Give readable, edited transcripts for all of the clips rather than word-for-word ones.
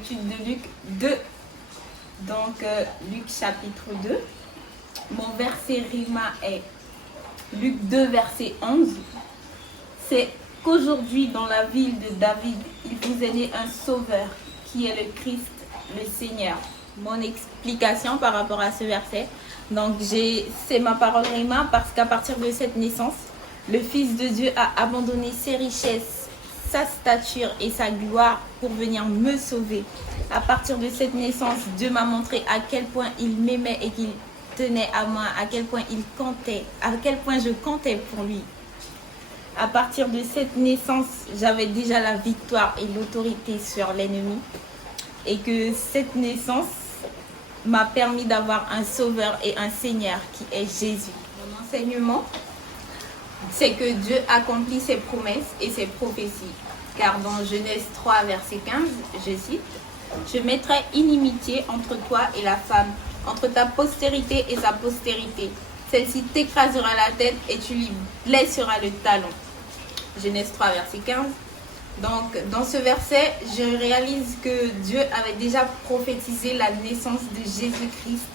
l'étude de Luc 2. Donc, Luc chapitre 2. Mon verset rima est Luc 2, verset 11. C'est qu'aujourd'hui, dans la ville de David, il vous est né un sauveur qui est le Christ, le Seigneur. Mon explication par rapport à ce verset. Donc, c'est ma parole rima parce qu'à partir de cette naissance, le Fils de Dieu a abandonné ses richesses, sa stature et sa gloire pour venir me sauver. À partir de cette naissance, Dieu m'a montré à quel point il m'aimait et qu'il tenait à moi, à quel point il comptait, à quel point je comptais pour lui. À partir de cette naissance, j'avais déjà la victoire et l'autorité sur l'ennemi. Et que cette naissance m'a permis d'avoir un sauveur et un Seigneur qui est Jésus. Mon enseignement, c'est que Dieu accomplit ses promesses et ses prophéties. Car dans Genèse 3, verset 15, je cite, « Je mettrai inimitié entre toi et la femme, entre ta postérité et sa postérité. Celle-ci t'écrasera la tête et tu lui blesseras le talon. » Genèse 3, verset 15. Donc, dans ce verset, je réalise que Dieu avait déjà prophétisé la naissance de Jésus-Christ,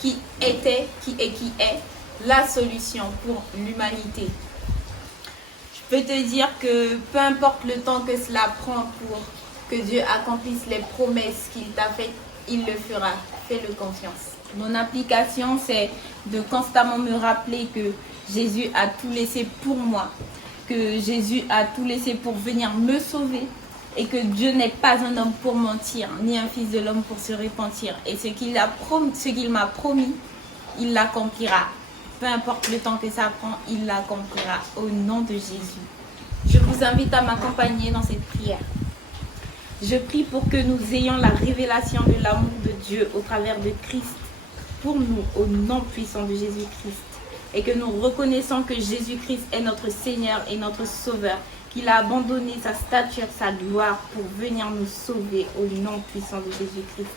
qui était, qui est la solution pour l'humanité. Je peux te dire que peu importe le temps que cela prend pour que Dieu accomplisse les promesses qu'il t'a faites, il le fera. Fais-le confiance. Mon application, c'est de constamment me rappeler que Jésus a tout laissé pour moi, que Jésus a tout laissé pour venir me sauver et que Dieu n'est pas un homme pour mentir, ni un fils de l'homme pour se repentir. Et ce qu'il m'a promis, il l'accomplira. Peu importe le temps que ça prend, il l'accomplira au nom de Jésus. Je vous invite à m'accompagner dans cette prière. Je prie pour que nous ayons la révélation de l'amour de Dieu au travers de Christ pour nous, au nom puissant de Jésus-Christ. Et que nous reconnaissons que Jésus-Christ est notre Seigneur et notre Sauveur, qu'il a abandonné sa stature, sa gloire pour venir nous sauver au nom puissant de Jésus-Christ.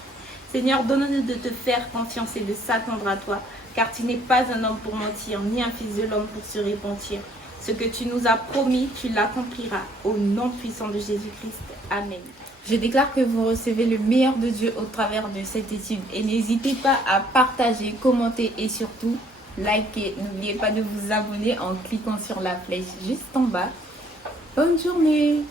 Seigneur, donne-nous de te faire confiance et de s'attendre à toi, car tu n'es pas un homme pour mentir, ni un fils de l'homme pour se repentir. Ce que tu nous as promis, tu l'accompliras au nom puissant de Jésus-Christ. Amen. Je déclare que vous recevez le meilleur de Dieu au travers de cette étude. Et n'hésitez pas à partager, commenter et surtout likez. N'oubliez pas de vous abonner en cliquant sur la flèche juste en bas. Bonne journée!